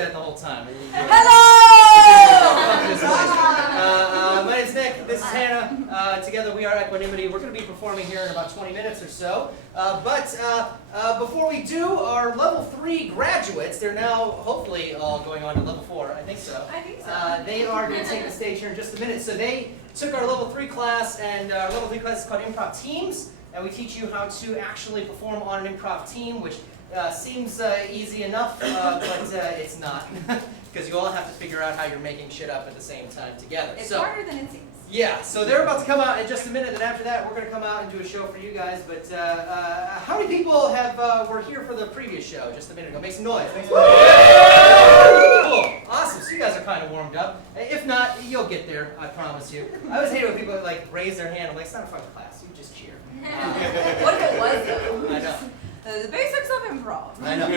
that the whole time. Hello! My name's Nick. This is Hannah. Together we are Equanimity. We're going to be performing here in about 20 minutes or so. But before we do, our level 3 graduates, they're now hopefully all going on to level 4. I think so. I think so. They are going to take the stage here in just a minute. So they took our level 3 class, and our level 3 class is called Improv Teams. And we teach you how to actually perform on an improv team, which seems easy enough, but it's not. Because you all have to figure out how you're making shit up at the same time together. It's harder than it seems. Yeah, so they're about to come out in just a minute, and after that we're going to come out and do a show for you guys. But how many people were here for the previous show just a minute ago? Make some noise. Make some noise. Cool. Awesome. So you guys are kind of warmed up. If not, you'll get there, I promise you. I always hate it when people like raise their hand. I'm like, it's not a fucking class. You just cheer. What if it was, though? I know. The basics of improv. I know.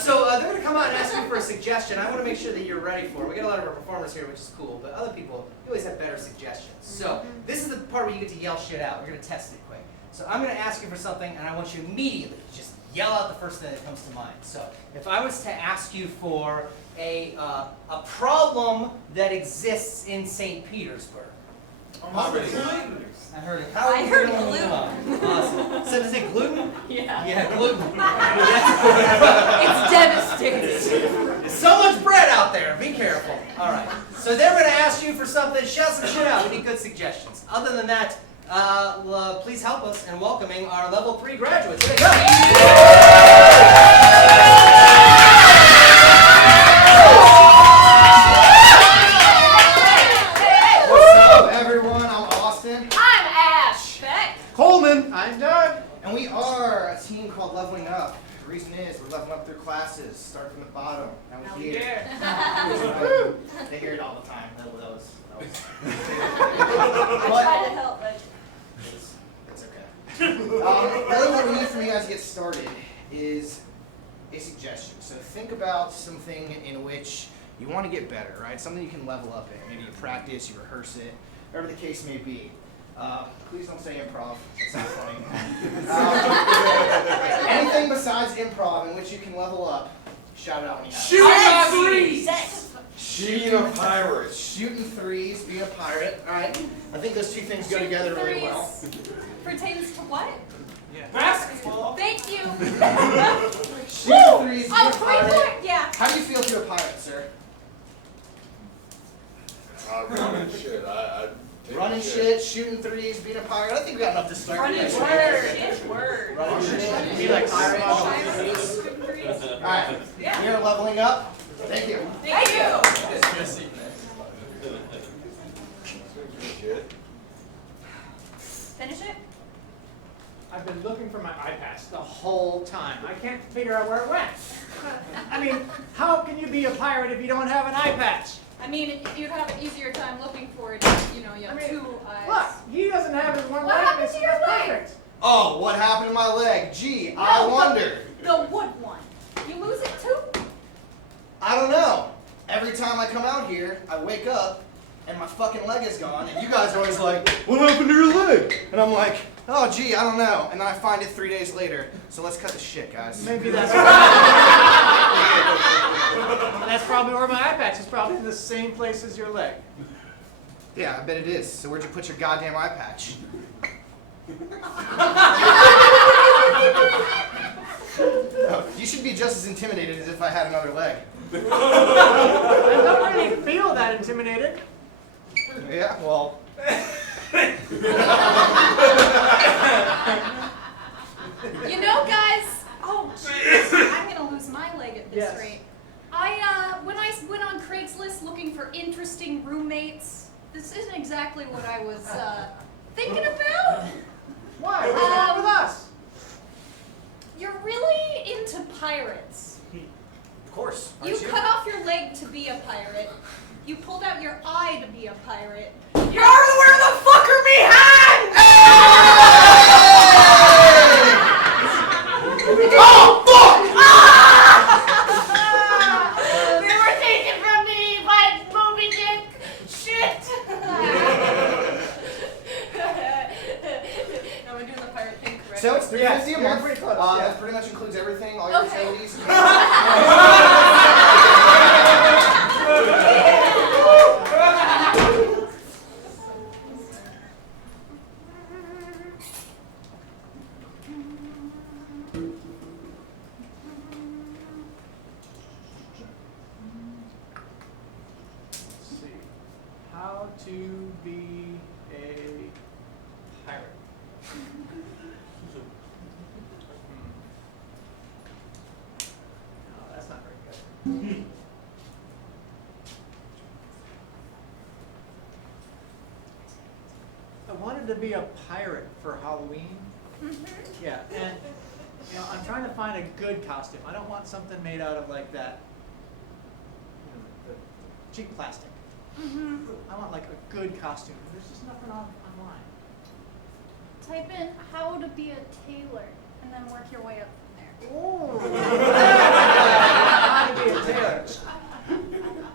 So they're going to come out and ask you for a suggestion. I want to make sure that you're ready for it. We got a lot of our performers here, which is cool, but other people, you always have better suggestions. So this is the part where you get to yell shit out. We're going to test it quick. So I'm going to ask you for something, and I want you immediately to just yell out the first thing that comes to mind. So if I was to ask you for a problem that exists in St. Petersburg. I heard it. I heard gluten. Awesome. So does it gluten? Yeah. Yeah, gluten. It's devastating. So much bread out there. Be careful. All right. So they're going to ask you for something. Shout some shit out. We need good suggestions. Other than that, please help us in welcoming our level 3 graduates. Here they go. Coleman, I'm Doug, and we are a team called Leveling Up. The reason is we're leveling up through classes, start from the bottom. Now we hear it. They hear it all the time. That was I tried to help, but it's okay. Really, what we need from you guys to get started is a suggestion. So think about something in which you want to get better, right? Something you can level up in. Maybe you practice, you rehearse it, whatever the case may be. Please don't say improv. It's not funny. Anything besides improv in which you can level up, shout it out when you have it. Shooting threes! Shooting a pirate. Shooting threes, being a pirate. All right. I think those two things go together really well. Pertains to what? Yeah. Basketball. Thank you. Shooting threes, being Oh, a pirate. 3-point, yeah. How do you feel if you're a pirate, sir? Running shit. Running shit, shooting threes, being a pirate. I think we got enough to start Running with. word. Running shit. Be like pirate. Alright, Yeah. we are leveling up. Thank you. Thank you. Finish it? I've been looking for my eye patch the whole time. I can't figure out where it went. I mean, how can you be a pirate if you don't have an eye patch? I mean, you'd have an easier time looking for it, you know, you have I mean, 2 eyes. Look, he doesn't have his one What leg. happened It's to your leg? perfect. Oh, what happened to my leg? Gee, I wonder. The wood one. You lose it too? I don't know. Every time I come out here, I wake up and my fucking leg is gone, and you guys are always like, what happened to your leg? And I'm like, oh gee, I don't know. And then I find it 3 days later. So let's cut the shit, guys. Maybe that's that's probably where my eye patch is. Probably in the same place as your leg. Yeah, I bet it is. So where'd you put your goddamn eye patch? Oh, you should be just as intimidated as if I had another leg. I don't really feel that intimidated. Yeah, well. You know, guys, oh, jeez, I'm gonna lose my leg at this Yes. rate. When I went on Craigslist looking for interesting roommates, this isn't exactly what I was, thinking about. Why? What's wrong with us? You're really into pirates. Of course. You Aren't you? cut off your leg to be a pirate. You pulled out your eye to be a pirate. You're where the fucker be had! Oh, fuck! They were taken from me by Moby Dick. Shit! No, we're doing the pirate thing correctly. So it's $350 a Yes, month. pretty close, yeah. That pretty much includes everything, all your Okay. utilities. to be a pirate? No, that's not very good. I wanted to be a pirate for Halloween. Yeah, and I'm trying to find a good costume. I don't want something made out of like that, the cheap plastic. I want like a good costume. There's just nothing online. Type in how to be a tailor and then work your way up from there. Oh, how to be a tailor.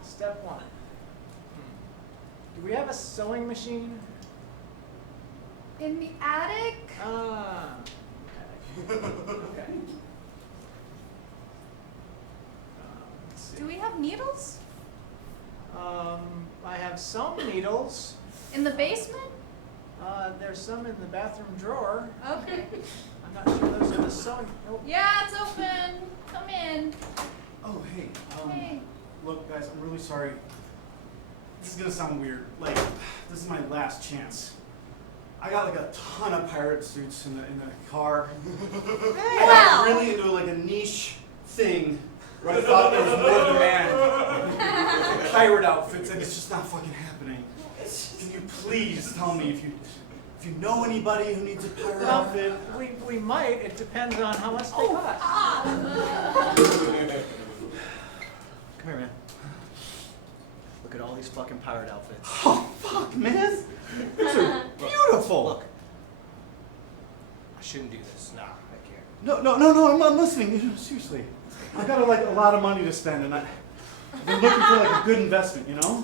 Step 1. Do we have a sewing machine? In the attic? Ah. Okay. Let's see. Do we have needles? I have some needles. In the basement? There's some in the bathroom drawer. Okay. I'm not sure those are the sewing. Oh. Yeah, it's open. Come in. Oh, hey. Hey. Look, guys, I'm really sorry. This is gonna sound weird. Like, this is my last chance. I got like a ton of pirate suits in the car. I Well. got really into like a niche thing where I thought there was more demand for pirate outfits, and it's just not fucking happening. Can you please tell me if you know anybody who needs a pirate outfit? We might. It depends on how much they cost. Come here, man. Look at all these fucking pirate outfits. Oh, fuck, man. These are beautiful. Look. I shouldn't do this. Nah, I can't. No, I'm not listening. Seriously. I got like a lot of money to spend, and I've been looking for like a good investment, you know?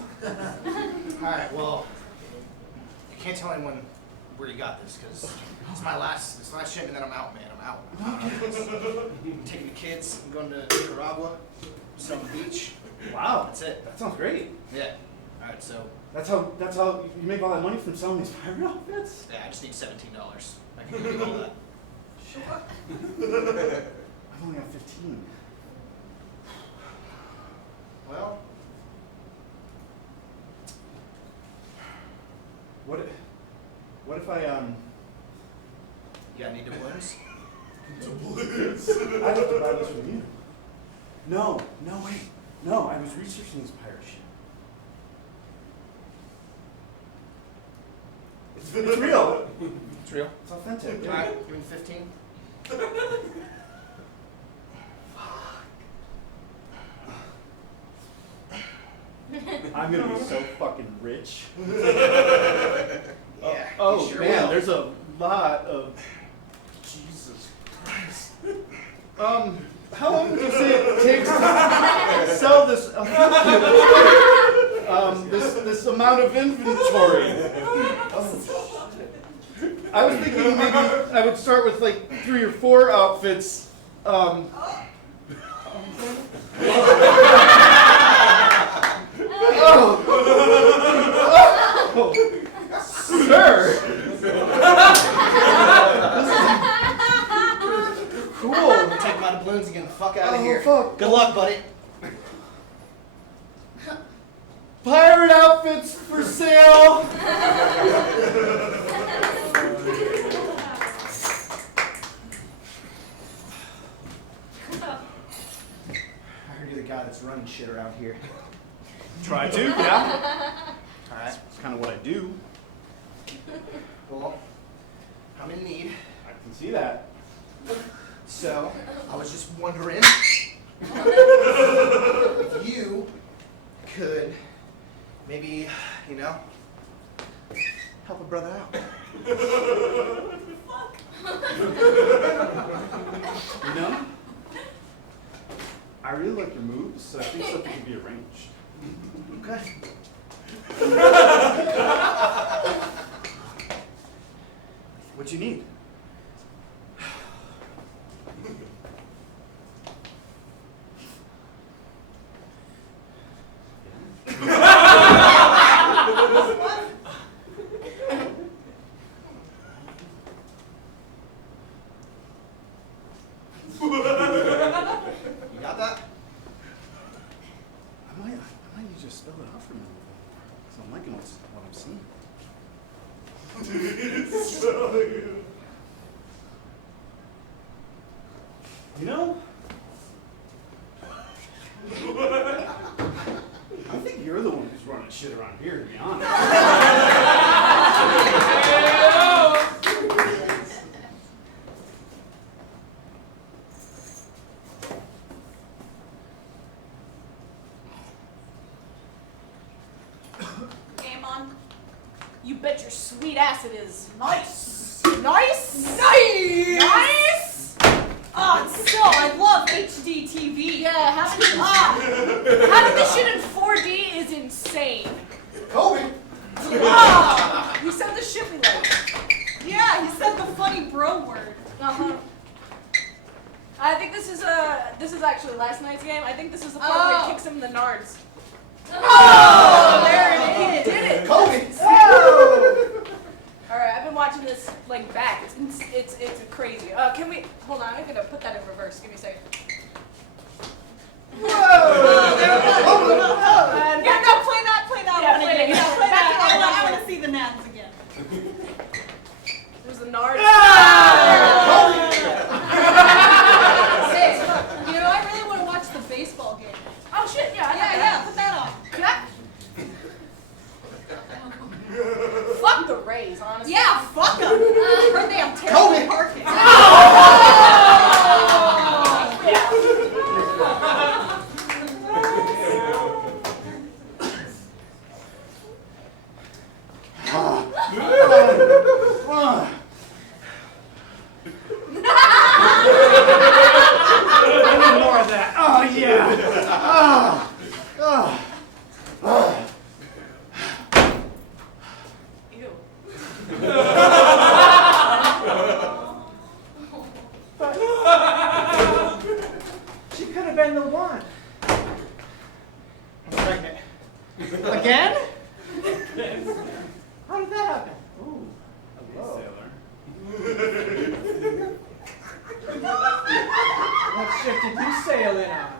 Alright, well, you can't tell anyone where you got this, because it's my last shipment, and then I'm out, man. I'm out. I'm taking the kids, I'm going to Nicaragua, sit on the beach. Wow, That's it. that sounds great. Yeah. Alright, so, That's how you make all that money from selling these pirate outfits? yeah, I just need $17. I can do all that. Shit. I've only got 15. Well, What if I you got any doubloons? I have to buy this from you. No, wait. No, I was researching this pirate shit. It's real. It's real? It's authentic. Yeah. Alright, give me 15. I'm gonna be so fucking rich. Yeah, Oh, you sure man, will. there's a lot of Jesus Christ. How long would you say it takes to sell this this amount of inventory? I was thinking maybe I would start with like 3 or 4 outfits. Oh, sir. Cool. I'm gonna take my doubloons and get the fuck out of Oh, here. fuck. Good luck, buddy. Pirate outfits for sale. I heard you're the guy that's running shit around here. Try to, yeah. Alright, That's kind of what I do. well, I'm in need. I can see that. So, I was just wondering if you could maybe, help a brother out. You know? I really like your moves, so I think something could be arranged. Okay. What you need? I might need you to spell it out for me a little bit more. I'm liking what I'm seeing. You know, I think you're the one who's running shit around here, to be honest. Game on. You bet your sweet ass it is. Nice. Nice. Nice. Oh, so I love HD TV. Yeah, having this shit in 4D is insane. Kobe! Oh, you said the shit we like. Yeah, he said the funny bro word. Uh-huh. I think this is actually last night's game. I think this is the part where he kicks him in the nards. Oh, there it is. Did it. Kobe! All right, I've been watching this like back. It's crazy. Can we hold on? I'm gonna put that in reverse. Give me a second. Oh, there it was. And Yeah, no, play that Yeah, one play again. it again. Yeah, play Back that. it up. I want to see the nads again. there's the nards. Hey, you know, I really want to watch the baseball game. Oh shit! Yeah, Yeah, put that on. Fuck the Rays, honestly. Yeah, fuck them. Heard they have terrible Kobe. parking. I need more of that. Oh, yeah. Ew. She could have been the one. I'm pregnant. Again? How did that happen? Ooh, hello. What ship did you sail in on?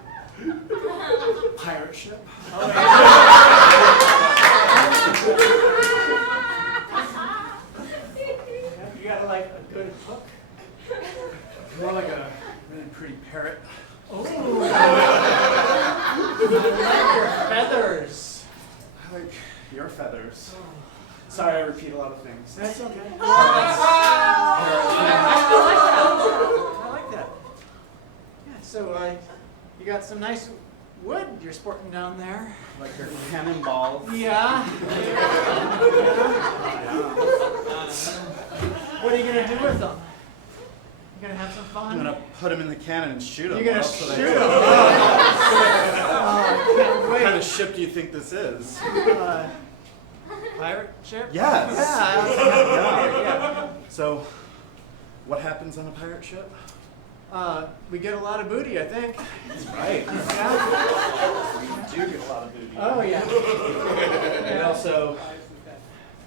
Pirate ship? You got like a good hook? More like a really pretty parrot. Ooh. I like your feathers. I like your feathers. Sorry, I repeat a lot of things. That's okay. Oh. I like that. Yeah, so you got some nice wood you're sporting down there. Like your cannonballs. Yeah. What are you gonna do with them? You gonna have some fun? I'm gonna put him in the cannon and shoot him. You're gonna What else would I shoot do? them. Oh, I can't What kind of wait. ship do you think this is? Pirate ship? Yes. Yeah. So, what happens on a pirate ship? We get a lot of booty, I think. That's right. Yeah. You do get a lot of booty. Oh yeah. And also,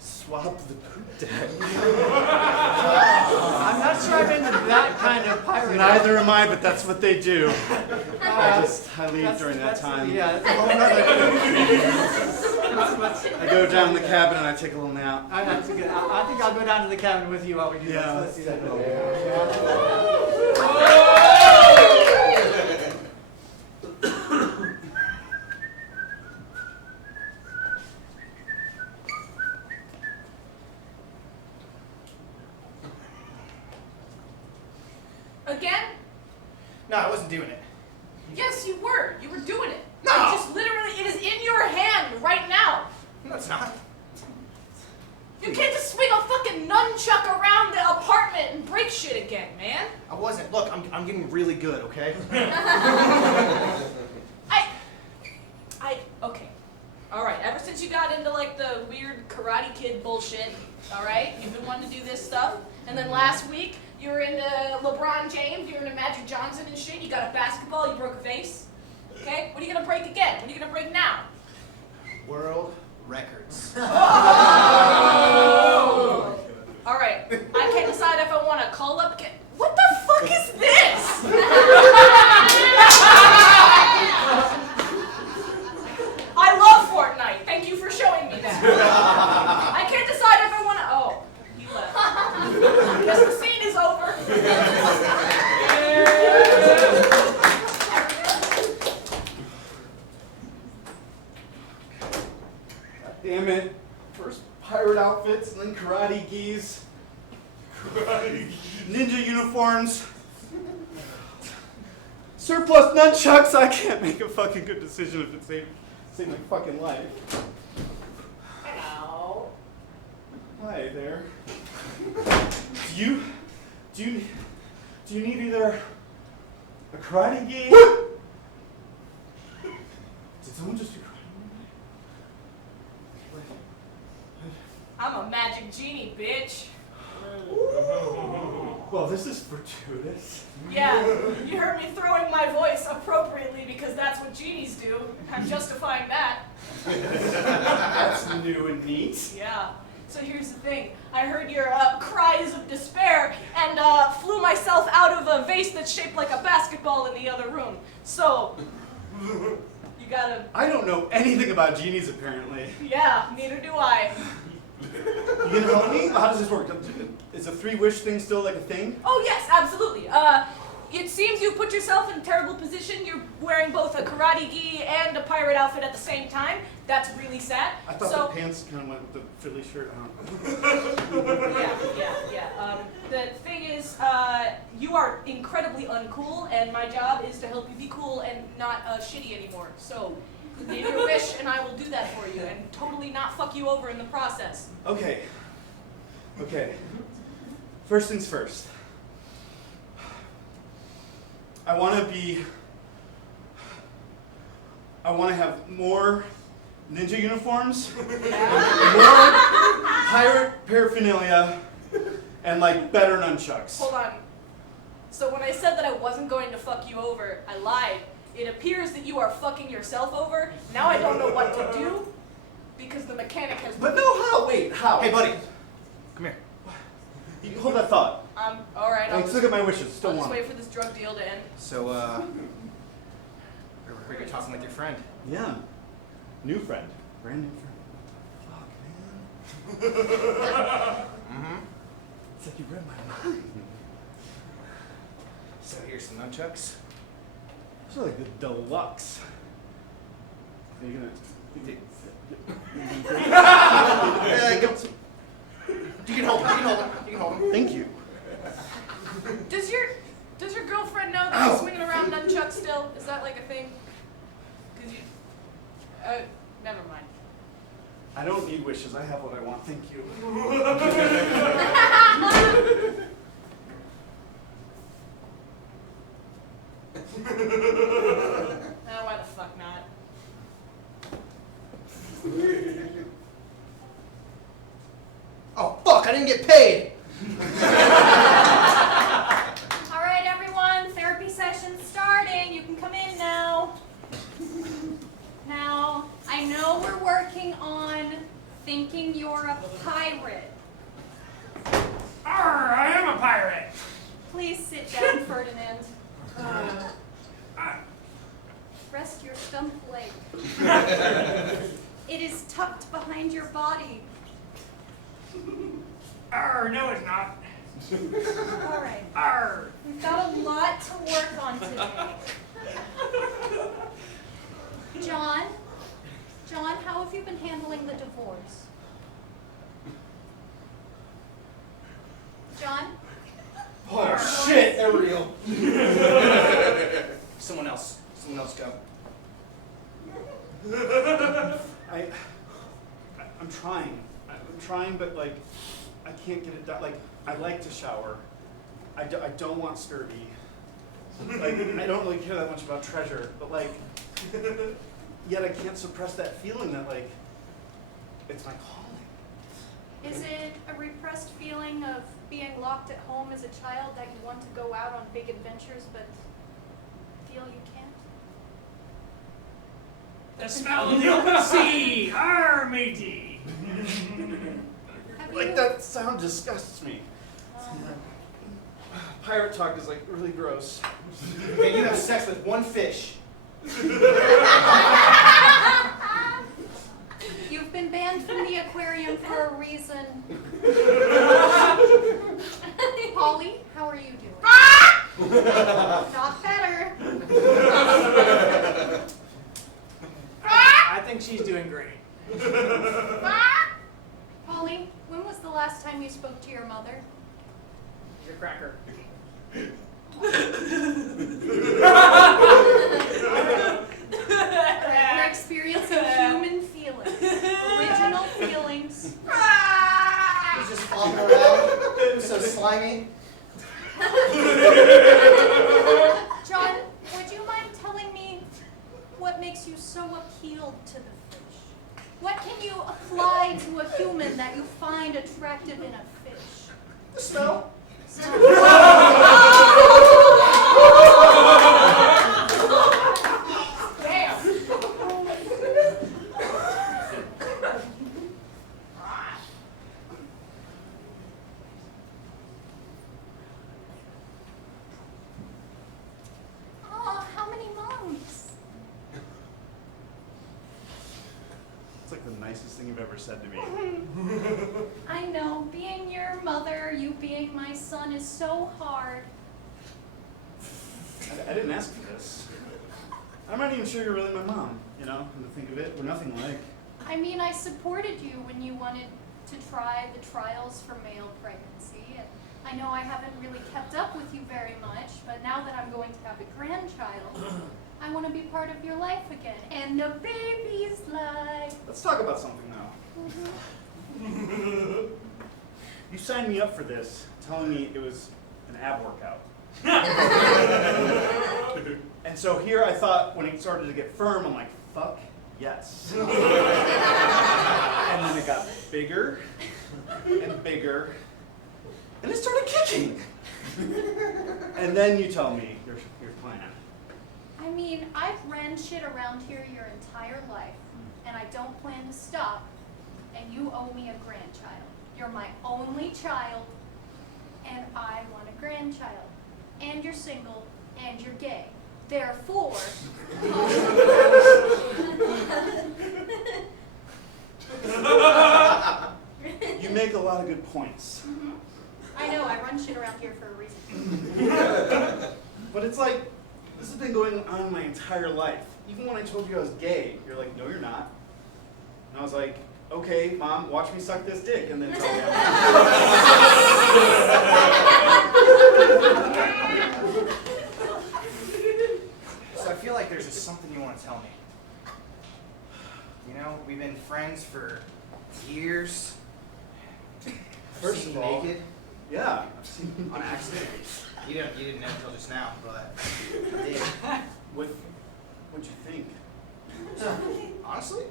swap the poop deck. I'm not sure I'm into that kind of pirate. Neither am I, but that's what they do. I leave That's- during that that's- time. Yeah, that's a whole nother. I go down in the cabin and I take a little nap. That's a good. I think I'll go down to the cabin with you while we do this. Yeah, Let's do that. Again? No, I wasn't doing it. Yes, you were. You were doing it. No. Like, just literally, it is in your hand right now. No, it's not. You can't just swing a fucking nunchuck around the apartment and break shit again, man. I wasn't. Look, I'm getting really good, okay? Okay. All right. Ever since you got into like the weird Karate Kid bullshit, all right, you've been wanting to do this stuff, and then last week you were into LeBron James, you were into Magic Johnson and shit. You got a basketball, you broke a vase. Okay. What are you gonna break again? What are you gonna break now? World records. All right. I can't decide if I want to call up. What the fuck is this? I love Fortnite. Thank you for showing me that. I can't decide if I want to. Oh, he left. I guess the scene is over. God damn it. First pirate outfits, and then karate gis. Ninja uniforms. Surplus nunchucks. I can't make a fucking good decision if it saved my fucking life. Ow. Hi there. Do you need either a karate gi? Did someone just do karate? I'm a magic genie, bitch. Well, this is fortuitous. Yeah, you heard me throwing my voice appropriately because that's what genies do. I'm justifying that. That's new and neat. Yeah. So here's the thing. I heard your cries of despair and flew myself out of a vase that's shaped like a basketball in the other room. So, you gotta... I don't know anything about genies, apparently. Yeah, neither do I. You gonna help me? How does this work? Is a 3-wish thing still like a thing? Oh yes, absolutely. It seems you put yourself in a terrible position. You're wearing both a karate gi and a pirate outfit at the same time. That's really sad. I thought so, the pants kind of went with the Philly shirt. I don't know. Yeah. The thing is, you are incredibly uncool, and my job is to help you be cool and not shitty anymore. So, name your wish, and I will do that for you, and totally not fuck you over in the process. Okay. First things first. I want to have more ninja uniforms, more pirate paraphernalia, and like better nunchucks. Hold on. So when I said that I wasn't going to fuck you over, I lied. It appears that you are fucking yourself over. Now I don't know what to do because the mechanic has... But no, how? Wait, how? Hey, buddy. Come here. You hold that thought. All right, I'll Let's look at my wishes. Still I'll just want. wait for this drug deal to end. So, you're talking with your friend. Yeah. New friend. Brand new friend. Fuck, man. Mm-hmm. It's like you read my mind. So here's some nunchucks. Those are like the deluxe. Are you gonna... You can hold them. Thank you. Does your girlfriend know that Ow. you're swinging around nunchucks still? Is that like a thing? Cause you... never mind. I don't need wishes. I have what I want. Thank you. Why the fuck not? Oh, fuck, I didn't get paid! All right, everyone, therapy session's starting. You can come in now. Now, I know we're working on thinking you're a pirate. Arr, I am a pirate. Please sit down, Ferdinand. Rest your stump leg. It is tucked behind your body. Arr, no it's not. All right. Arr. We've got a lot to work on today. John, how have you been handling the divorce? John? Oh, shit, Ariel. Someone else go. I'm trying, but like, I can't get it done. Like, I like to shower. I don't want scurvy. Like, I don't really care that much about treasure, but like, yet I can't suppress that feeling that like, it's my calling. Is it a repressed feeling of being locked at home as a child that you want to go out on big adventures but feel you can't? The smell of the open sea. Arr, matey. Have Like, you- that sound disgusts me. Pirate talk is like really gross. Man, you have sex with one fish. You've been banned from the think she's doing great. Polly, when was the last time you spoke to your mother? Your cracker. We're experiencing human feelings, original feelings. He's just flopping around. He's so slimy. John, would you mind telling me what makes you so appealed to the fish? What can you apply to a human that you find attractive in a fish? The smell. Oh, how many months? It's like the nicest thing you've ever said to me. I know, being your mother, you being my son is so hard. I didn't ask for this. I'm not even sure you're really my mom, you know, come to think of it. We're nothing alike. I mean, I supported you when you wanted to try the trials for male pregnancy, and I know I haven't really kept up with you very much, but now that I'm going to have a grandchild, I want to be part of your life again. And a baby's life. Let's talk about something now. You signed me up for this, telling me it was an ab workout. And so here I thought, when it started to get firm, I'm like, fuck yes. And then it got bigger and bigger, and it started kicking. And then you tell me your plan. I mean, I've ran shit around here your entire life, and I don't plan to stop, and you owe me a grandchild. You're my only child, and I want a grandchild. And you're single, and you're gay. Therefore, You make a lot of good points. I know, I run shit around here for a reason. But it's like, this has been going on my entire life. Even when I told you I was gay, you're like, no, you're not. And I was like, okay, Mom, watch me suck this dick, and then tell me I'm So I feel like there's just something you want to tell me. You know, we've been friends for years. I've First seen of you all- naked Yeah, I've seen on accident. You didn't know until just now, but I did. What'd you think? Honestly?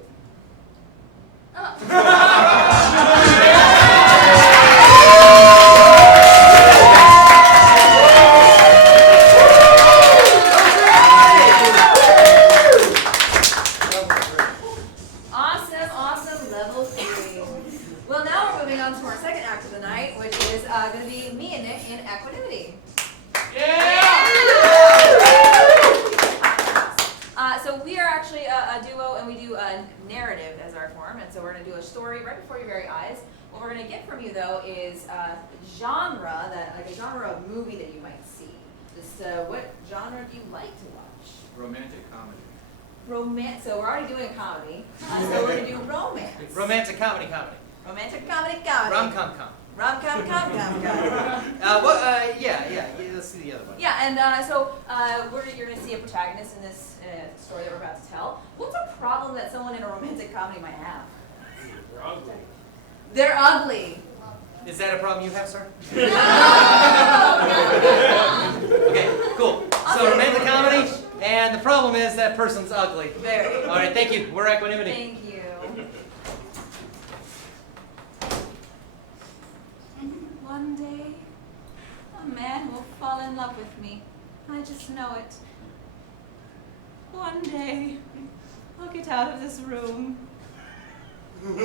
Awesome, level 3. Well, now we're moving on to our second act of the night, which is going to be me and Nick in equanimity. So we are actually a duo, and we do a narrative as our form, and so we're going to do a story right before your very eyes. What we're going to get from you, though, is genre, like a genre of movie that you might see. Just what genre do you like to watch? Romantic comedy. So we're already doing comedy, so we're going to do romance. Romantic comedy. Romantic comedy. Rom-com. Rom-com. Yeah, let's see the other one. Yeah, and so you're going to see a protagonist in this story that we're about to tell. What's a problem that someone in a romantic comedy might have? They're ugly. They're ugly. Is that a problem you have, sir? Okay, cool. So romantic comedy, and the problem is that person's ugly. Very. All right, thank you. We're equanimity. Thank you. One day, a man will fall in love with me. I just know it. One day, I'll get out of this room. Build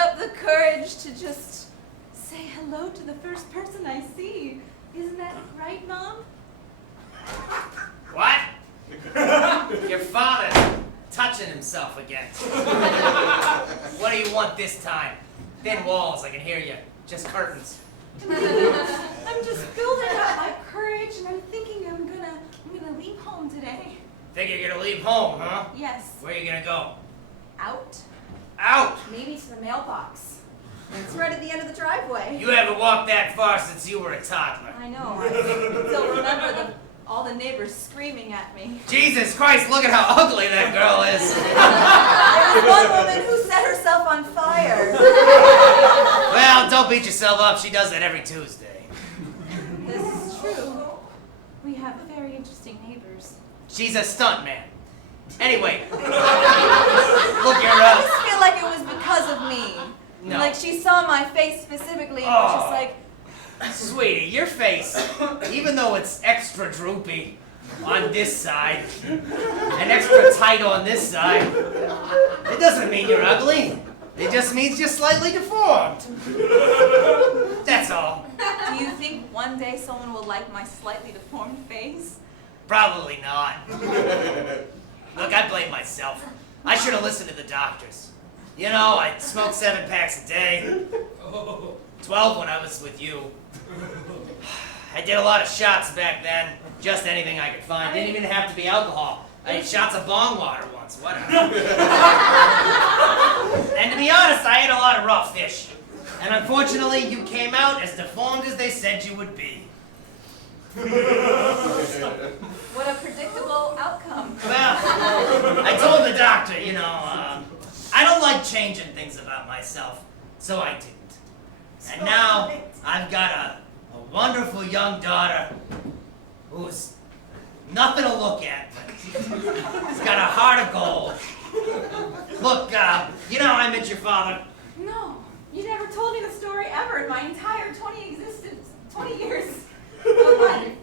up the courage to just say hello to the first person I see. Isn't that right, Mom? What? Your father's touching himself again. What do you want this time? Thin walls, I can hear you. Just curtains. I'm just building up my courage, and I'm thinking I'm gonna leave home today. Think you're gonna leave home, huh? Yes. Where are you gonna go? Out. Out! Maybe to the mailbox. It's right at the end of the driveway. You haven't walked that far since you were a toddler. I know. I still remember all the neighbors screaming at me. Jesus Christ, look at how ugly that girl is. There was one woman who set herself on fire. Well, don't beat yourself up. She does that every Tuesday. This is true. We have very interesting neighbors. She's a stuntman. Anyway, look, you're I just feel like it was because of me. No. Like she saw my face specifically and Oh. was just like, Sweetie, your face, even though it's extra droopy on this side and extra tight on this side, it doesn't mean you're ugly. It just means you're slightly deformed. That's all. do you think one day someone will like my slightly deformed face? Probably not. Look, I blame myself. I should have listened to the doctors. You know, I smoked 7 packs a day. 12 when I was with you. I did a lot of shots back then. Just anything I could find. Didn't even have to be alcohol. I ate shots of bong water once. Whatever. And to be honest, I ate a lot of raw fish. And unfortunately, you came out as deformed as they said you would be. What a predictable outcome. Well, I told the doctor, you know, I don't like changing things about myself, so I didn't. And now I've got a wonderful young daughter who's nothing to look at, but she's got a heart of gold. Look, you know how I met your father? No, you never told me the story ever in my entire 20 years of life.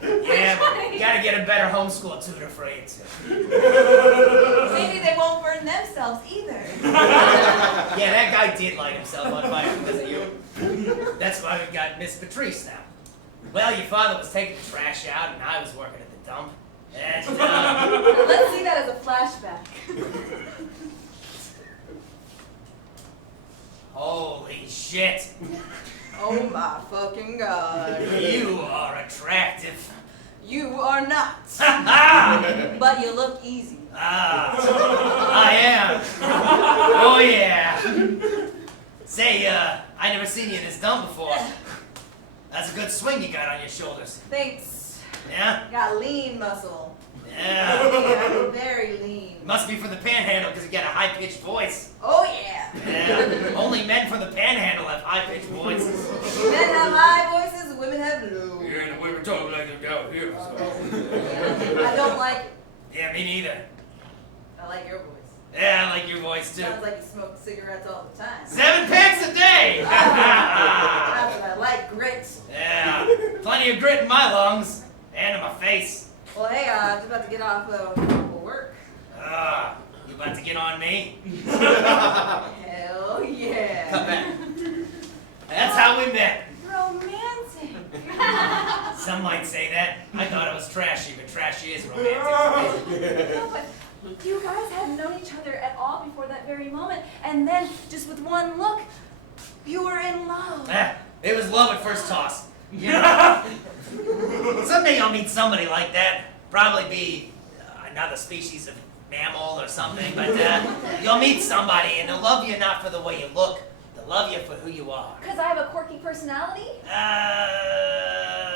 Yeah, you gotta get a better homeschool tutor for you too. Maybe they won't burn themselves either. Yeah, that guy did light himself on fire because of you. That's why we got Miss Patrice now. Well, your father was taking the trash out and I was working at the dump. And, Let's see that as a flashback. holy shit. Oh my fucking god. You are attractive. You are not. But you look easy. Ah, I am. Oh yeah. Say, I never seen you in this dump before. That's a good swing you got on your shoulders. Thanks. Yeah? Got lean muscle. Yeah. Yeah, very lean. Must be for the panhandle because you got a high-pitched voice. Oh yeah. Yeah. Only men from the panhandle have high-pitched voices. Men have high voices, women have low. Yeah, and the women talk like they're down here, so. I don't like it. Yeah, me neither. I like your voice. Yeah, I like your voice too. Sounds like you smoke cigarettes all the time. 7 packs a day! That's what I like, grit. Yeah, plenty of grit in my lungs and in my face. Well, hey, I'm just about to get off work. You about to get on me? Hell yeah. Come back. That's how we met. Romantic. Some might say that. I thought it was trashy, but trashy is romantic. No, but you guys hadn't known each other at all before that very moment, and then just with one look, you were in love. It was love at first toss. You know? Someday you'll meet somebody like that. Probably be another species of mammal or something, but you'll meet somebody and they'll love you not for the way you look, they'll love you for who you are. Because I have a quirky personality?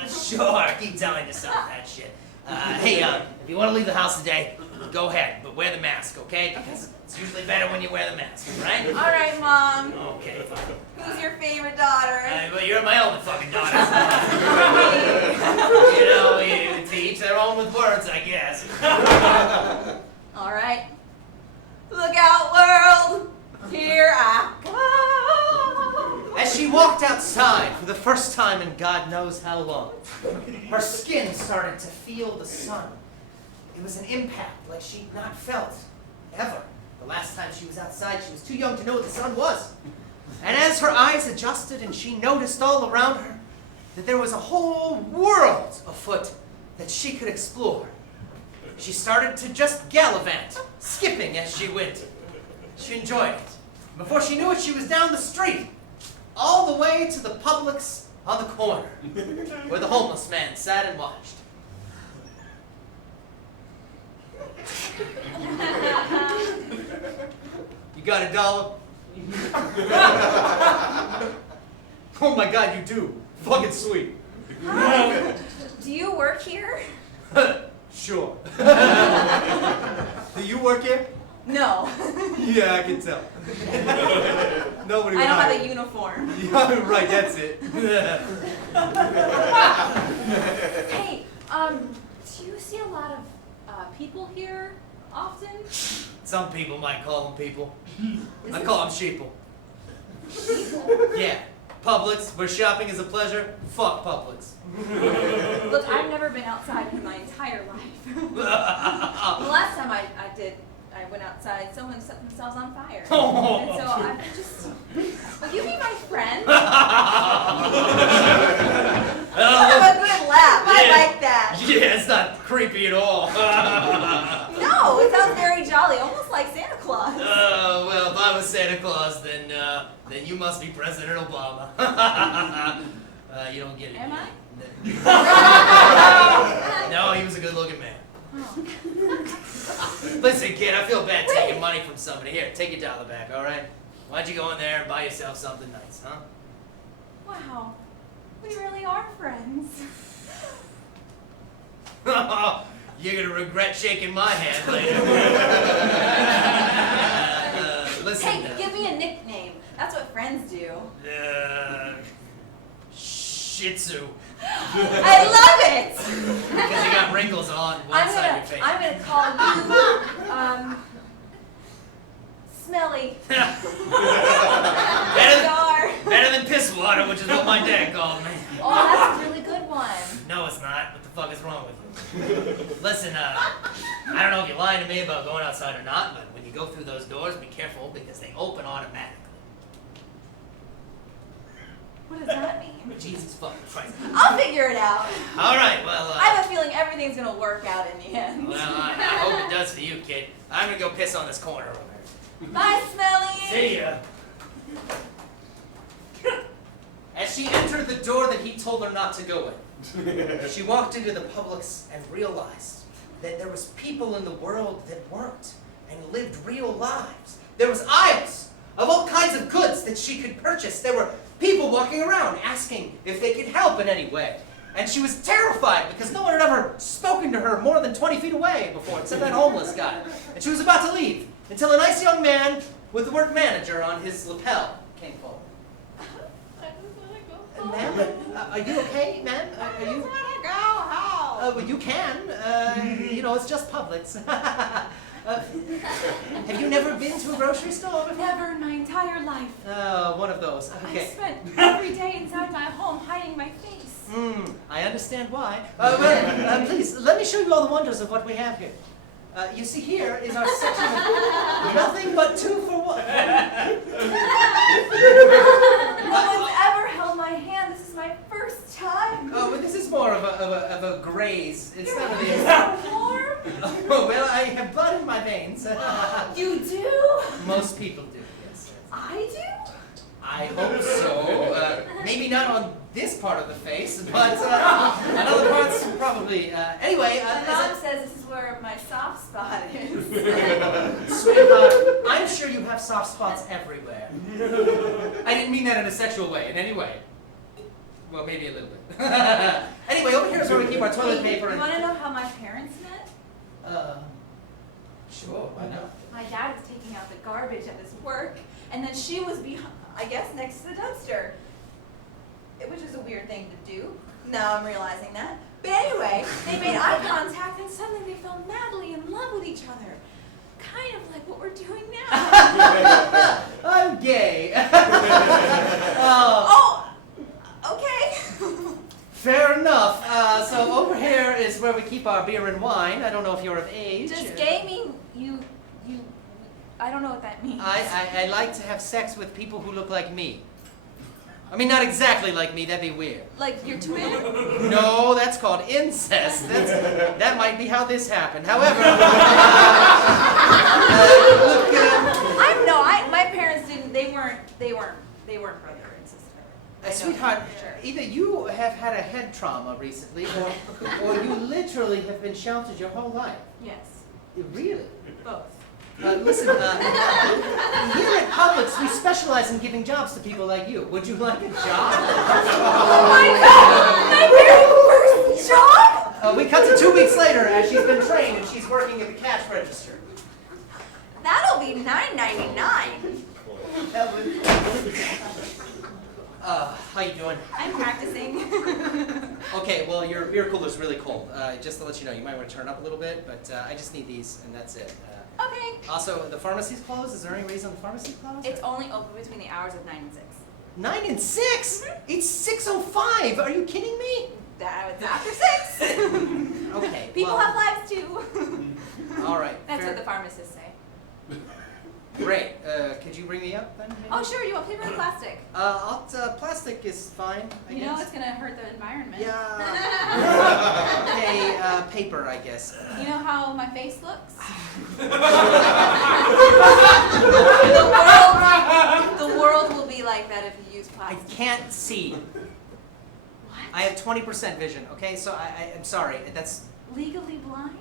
Sure, keep telling yourself that shit. Hey, if you want to leave the house today, go ahead, but wear the mask, okay? Because it's usually better when you wear the mask, right? All right, Mom. Okay, fine. Who's your favorite daughter? Well, you're my only fucking daughter. You know, to each their own with words, I guess. All right. Look out, world. Here I come. As she walked outside for the first time in God knows how long, her skin started to feel the sun. It was an impact like she'd not felt, ever. The last time she was outside, she was too young to know what the sun was. And as her eyes adjusted and she noticed all around her that there was a whole world afoot that she could explore, she started to just gallivant, skipping as she went. She enjoyed it. Before she knew it, she was down the street, all the way to the Publix on the corner, where the homeless man sat and watched. You got $1? Oh my God, you do. Fucking sweet. Hi. Do you work here? Sure. Do you work here? No. Yeah, I can tell. Nobody I would don't hire have a uniform. you. Yeah, right, that's it. Hey, do you see a lot of people here often? Some people might call them people. I call them sheeple. Yeah. Publix, where shopping is a pleasure, fuck Publix. Look, I've never been outside in my entire life. The last time I went outside, someone set themselves on fire. Oh, And so I'm just, will you be my friend? You have a good laugh. I like that. Yeah, it's not creepy at all. No, it sounds very jolly, almost like Santa Claus. Well, if I was Santa Claus, then you must be President Obama. You don't get it. Am I? No, he was a good-looking man. Listen, kid, I feel bad taking money from somebody. Here, take your $1 back, all right? Why don't you go in there and buy yourself something nice, huh? Wow, we really are friends. You're gonna regret shaking my hand later. Listen. Hey, give me a nickname. That's what friends do. Shih Tzu. I love it! Because you got wrinkles on one side of your face. I'm gonna call you, Smelly. Better than piss water, which is what my dad called me. Oh, that's a really good one. No, it's not. What the fuck is wrong with you? Listen, I don't know if you're lying to me about going outside or not, but when you go through those doors, be careful because they open automatically. What does that mean? Jesus fucking Christ. I'll figure it out. All right, well, I have a feeling everything's gonna work out in the end. well, I hope it does for you, kid. I'm gonna go piss on this corner over there. Bye, Smelly. See ya. As she entered the door that he told her not to go in, she walked into the Publix and realized that there was people in the world that worked and lived real lives. There was aisles of all kinds of goods that she could purchase. There were people walking around asking if they could help in any way. And she was terrified because no one had ever spoken to her more than 20 feet away before, except that homeless guy. And she was about to leave until a nice young man with the word manager on his lapel came forward. Ma'am, are you okay, ma'am? Are you? Go home. Well, you can. You know, it's just Publix. Have you never been to a grocery store before? Never in my entire life. One of those. I Okay. spent every day inside my home hiding my face. I understand why. Well, please, let me show you all the wonders of what we have here. You see, here is our section of nothing but 2 for 1. No one's ever held my hand. This is my first time. Oh, but this is more of a graze. It's not really. So warm. Oh, well, I have blood in my veins. You do? Most people do, yes. I do? I hope so. Maybe not on this part of the face, but on other parts, probably. Anyway, My mom says this is where my soft spot is. sweetheart, I'm sure you have soft spots everywhere. I didn't mean that in a sexual way, in any way. Well, maybe a little bit. Anyway, over here is where we keep our toilet paper You and... want to know how my parents met? Sure, why not? My dad was taking out the garbage at his work, and then she was behind, I guess, next to the dumpster. Which is a weird thing to do. Now I'm realizing that. But anyway, they made eye contact, and suddenly they fell madly in love with each other. Kind of like what we're doing now. I'm gay. Oh, okay. Fair enough. So over here is where we keep our beer and wine. I don't know if you're of age. Does gay mean you, I don't know what that means. I like to have sex with people who look like me. I mean, not exactly like me. That'd be weird. Like your twin? No, that's called incest. That might be how this happened. However, my parents didn't. They weren't brother and sister. I know sweetheart, for sure. either you have had a head trauma recently, or you literally have been sheltered your whole life. Yes. Really? Both. Listen, here at Publix, we specialize in giving jobs to people like you. Would you like a job? Oh my god! My very first job? We cut to 2 weeks later as she's been trained and she's working at the cash register. That'll be $9.99. How you doing? I'm practicing. Okay, well, your beer cooler's really cold. Just to let you know, you might want to turn up a little bit, but I just need these, and that's it. Okay. Also, the pharmacy's closed. Is there any reason the pharmacy's closed? It's only open between the hours of 9 and 6. 9 and 6? It's 6:05. Are you kidding me? That was after 6. Okay. People well, have lives too. All right. That's fair- what the pharmacists say. Great. Could you bring me up then? maybe? Oh, sure. You want paper or plastic? Plastic is fine. I You guess. know it's gonna hurt the environment. Yeah. Okay, paper, I guess. You know how my face looks? the world will be like that if you use I plastic. can't see. What? I have 20% vision. Okay, so I'm sorry. That's. Legally blind?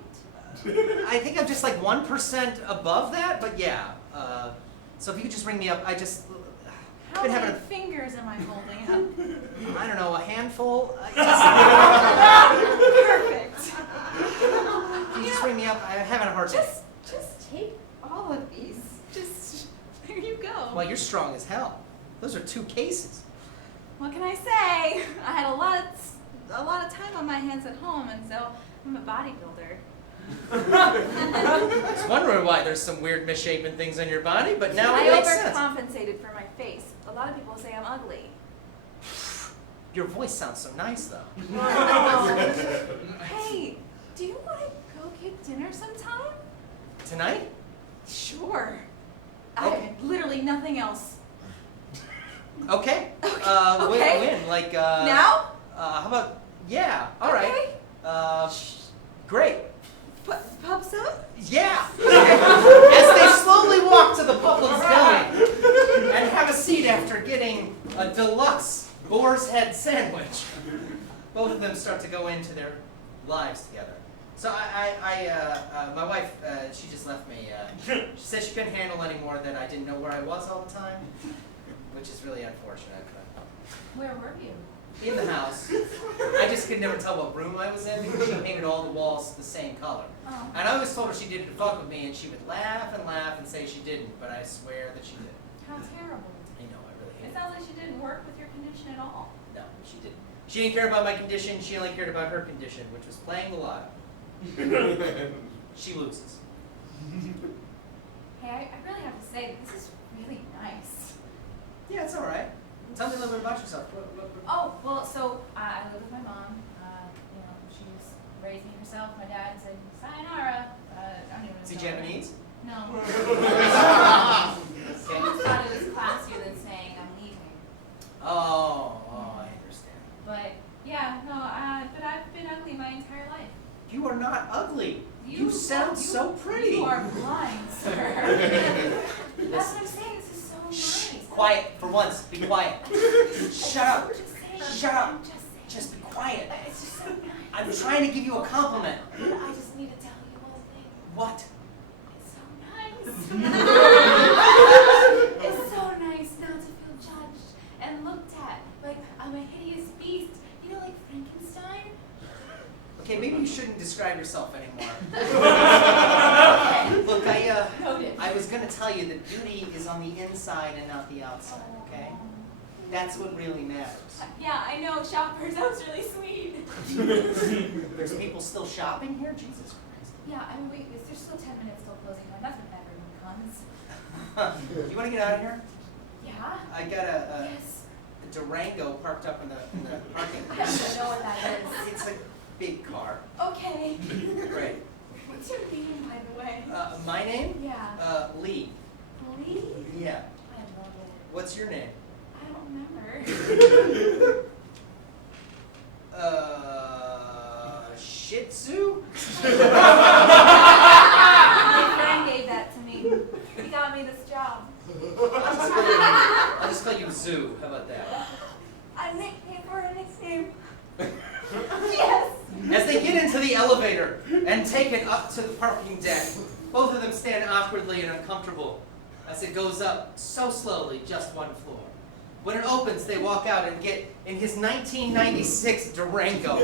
I think I'm just like 1% above that, but yeah. So if you could just ring me up, I just. How been many having fingers am I holding up? I don't know, a handful. Perfect. Can you just ring me up? I'm having a hard time. Just take all of these. Just there you go. Well, you're strong as hell. Those are 2 cases. What can I say? I had a lot of time on my hands at home, and so I'm a bodybuilder. I was wondering why there's some weird misshapen things on your body, but now it I makes sense. overcompensated for my face. A lot of people say I'm ugly. Your voice sounds so nice, though. Hey, do you want to go get dinner sometime? Tonight? Sure. Okay. Literally nothing else. Okay. Okay. When? Like, Now? How about, yeah, all right. Okay. Great. Pub sub? Yeah. As they slowly walk to the Publix deli and have a seat after getting a deluxe boar's head sandwich, both of them start to go into their lives together. So my wife, she just left me. She said she couldn't handle any more that I didn't know where I was all the time, which is really unfortunate. But Where were you? in the house, I just could never tell what room I was in because she painted all the walls the same color. Oh. And I always told her she did it to fuck with me, and she would laugh and say she didn't, but I swear that she did. How terrible. I know, I really hate It it. sounds like she didn't work with your condition at all. No, she didn't. She didn't care about my condition, she only cared about her condition, which was playing the lotto. She loses. Hey, I really have to say, this is really nice. Yeah, it's alright. Tell me a little bit about yourself. Oh, well, so I live with my mom. You know, she's raised me herself. My dad said, sayonara. I don't even know. Is he Japanese? No. Okay. I just thought it was classier than saying I'm leaving. Oh, I understand. But, yeah, no, but I've been ugly my entire life. You are not ugly. You sound so pretty. You are blind, sir. That's what I'm saying. This is so nice. Quiet, for once. Be quiet. Shut up. I'm just saying. Shut up. I'm just saying. Just be quiet. It's just so nice. I'm trying to give you a compliment. I just need to tell you one thing. What? It's so nice. It's so nice not to feel judged and looked at like I'm a hideous beast. You know, like Frankenstein? Okay, maybe you shouldn't describe yourself anymore. Okay. Look, Noted. I was going to tell you that beauty is on the inside and not the outside, okay? That's what really matters. Yeah, I know, shoppers. That was really sweet. There's people still shopping here? Jesus Christ. Yeah, I mean, wait, there's still 10 minutes till closing time. That's when everyone comes. You want to get out of here? Yeah? I got a Yes. Durango parked up in the parking I lot. don't know what that is. It's a big car. Okay. Great. What's your name, by the way? My name? Yeah. Lee. Lee? Yeah. I love it. What's your name? I don't remember. Shih Tzu? My friend gave that to me. He got me this job. I'll just call you Zoo. How about that? A nickname for a nickname. Yes! As they get into the elevator and take it up to the parking deck, both of them stand awkwardly and uncomfortable as it goes up so slowly, just one floor. When it opens, they walk out and get in his 1996 Durango.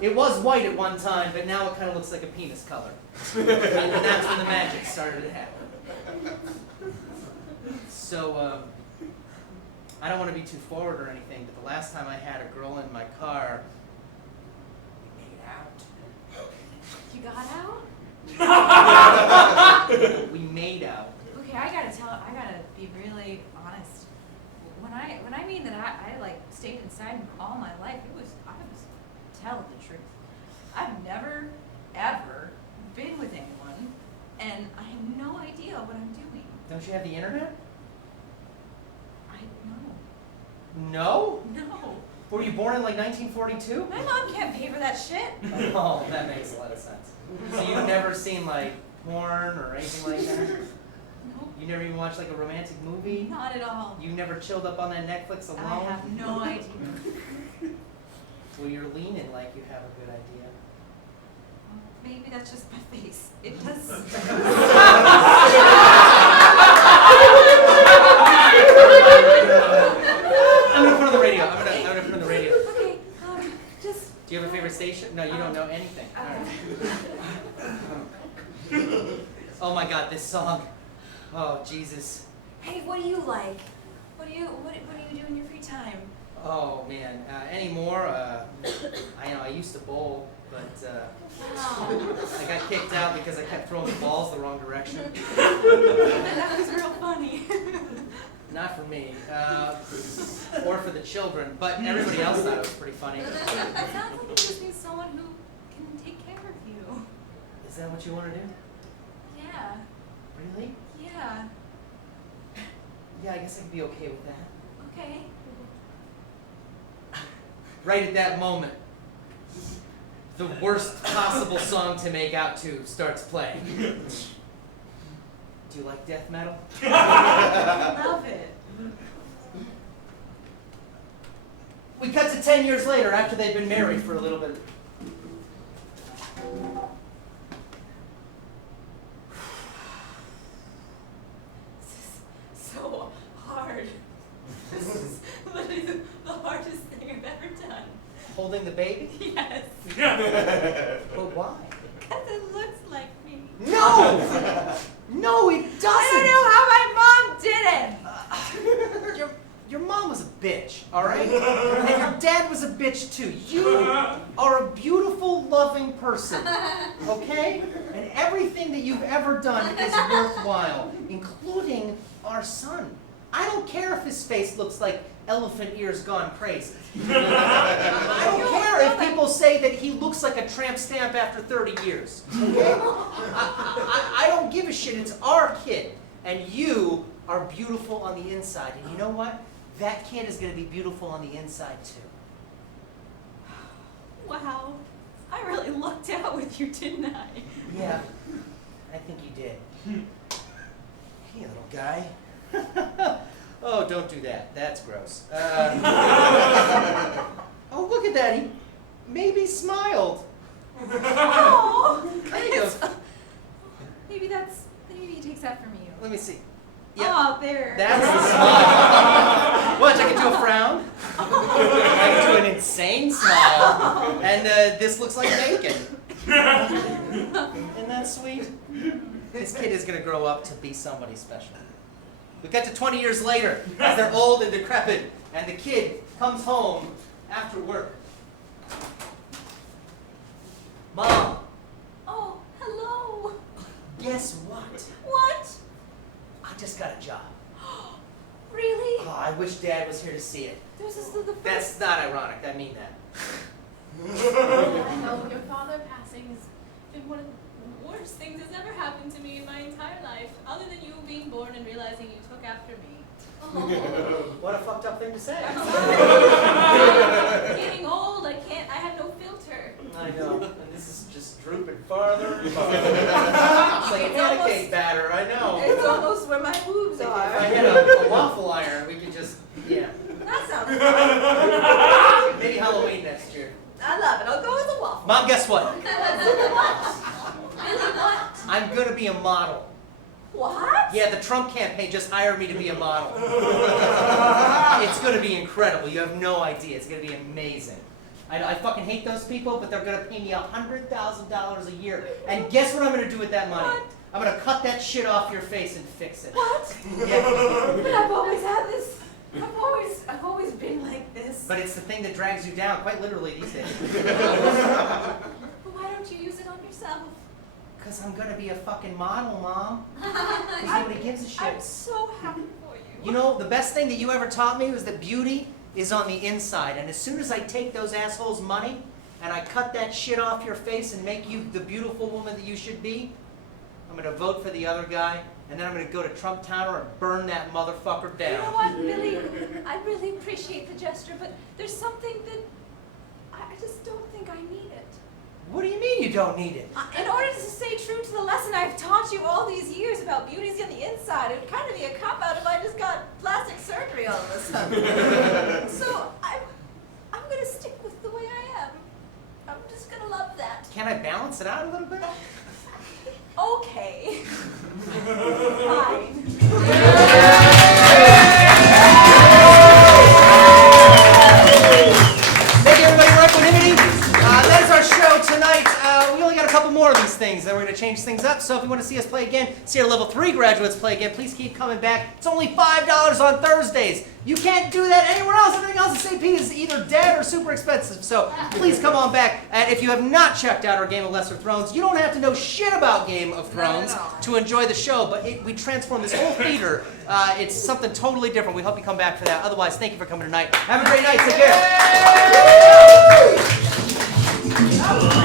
It was white at one time, but now it kind of looks like a penis color. And that's when the magic started to happen. So, I don't want to be too forward or anything, but the last time I had a girl in my car, we made out. You got out? We made out. Okay, I gotta be really honest. When I mean that I like stayed inside all my life, I was telling the truth. I've never, ever been with anyone, and I have no idea what I'm doing. Don't you have the internet? No. No? Were you born in like 1942? My mom can't pay for that shit. Oh, that makes a lot of sense. So you've never seen like porn or anything like that? Nope. You never even watched like a romantic movie? Not at all. You never chilled up on that Netflix alone? I have no idea. Well, you're leaning like you have a good idea. Maybe that's just my face. It does. I'm gonna put on the radio. I'm gonna put on the radio. Okay, just. Do you have a favorite station? No, you don't know anything. All right. Oh my God, this song. Oh Jesus. Hey, what do you like? What do you do in your free time? Oh man, anymore? I used to bowl, but Wow. I got kicked out because I kept throwing the balls the wrong direction. That was real funny. Not for me, or for the children, but everybody else thought it was pretty funny. It sounds like you just need someone who can take care of you. Is that what you want to do? Yeah. Really? Yeah. Yeah, I guess I could be okay with that. Okay. Right at that moment, the worst possible song to make out to starts playing. Do you like death metal? I love it. We cut to 10 years later after they'd been married for a little bit. This is so hard. This is literally the hardest thing I've ever done. Holding the baby? Yes. But why? Because it looks like me. No! No, it doesn't! I don't know how my mom did it. Your mom was a bitch, all right? And your dad was a bitch too. You are a beautiful, loving person, okay? And everything that you've ever done is worthwhile, including our son. I don't care if his face looks like elephant ears gone crazy. I don't care if people say that he looks like a tramp stamp after 30 years, okay? I don't give a shit. It's our kid. And you are beautiful on the inside. And you know what? That kid is going to be beautiful on the inside, too. Wow. I really lucked out with you, didn't I? Yeah, I think you did. Hey, little guy. Oh, don't do that. That's gross. Oh, look at that. He maybe smiled. Oh. There you go. Maybe he takes that from you. Let me see. Oh, there. That's the smile. Watch, I can do a frown. I can do an insane smile. And this looks like bacon. Isn't that sweet? This kid is going to grow up to be somebody special. We cut to 20 years later, as they're old and decrepit, and the kid comes home after work. Mom, Oh, hello. guess what? What? I just got a job. Really? Oh, I wish Dad was here to see it. This is the first. That's not ironic, I mean that. I know your father passing has been one of the worst things that's ever happened to me in my entire life, other than you being born and realizing you took after me. What a fucked up thing to say. Getting old, I have no filter. I know, and this is just drooping farther and farther. It's like a pancake batter, I know. It's almost where my boobs If I are. had a waffle iron, we could just, yeah. That sounds fun. Maybe Halloween next year. I love it. I'll go with a waffle. Mom, guess what? Really, what? I'm gonna be a model. What? Yeah, the Trump campaign just hired me to be a model. It's gonna be incredible. You have no idea. It's gonna be amazing. I fucking hate those people, but they're gonna pay me $100,000 a year. And guess what I'm gonna do with that money? What? I'm gonna cut that shit off your face and fix it. What? Yeah. But I've always had this. I've always been like this. But it's the thing that drags you down, quite literally these days. But why don't you use it on yourself? Because I'm gonna be a fucking model, Mom. Because nobody gives a I'm shit. so happy for you. You know, the best thing that you ever taught me was that beauty is on the inside. And as soon as I take those assholes' money and I cut that shit off your face and make you the beautiful woman that you should be, I'm gonna vote for the other guy, and then I'm gonna go to Trump Tower and burn that motherfucker down. You know what, Billy? I really appreciate the gesture, but there's something that I just don't think I need it. What do you mean you don't need it? In order to stay true to the lesson I've taught you all these years about beauty's on the inside, it would kind of be a cop-out if I just got plastic surgery all of a sudden. So I'm gonna stick with the way I am. I'm just gonna love that. Can I balance it out a little bit? Okay. Fine. Thank you, everybody, for equanimity. That is our show tonight. We only got a couple more of these things, then we're going to change things up. So if you want to see us play again, see our level 3 graduates play again, please keep coming back. It's only $5 on Thursdays. You can't do that anywhere else. Everything else at St. Pete is either dead or super expensive. So please come on back. And if you have not checked out our Game of Lesser Thrones, you don't have to know shit about Game of Thrones to enjoy the show. But we transform this whole theater. It's something totally different. We hope you come back for that. Otherwise, thank you for coming tonight. Have a great night. Take care.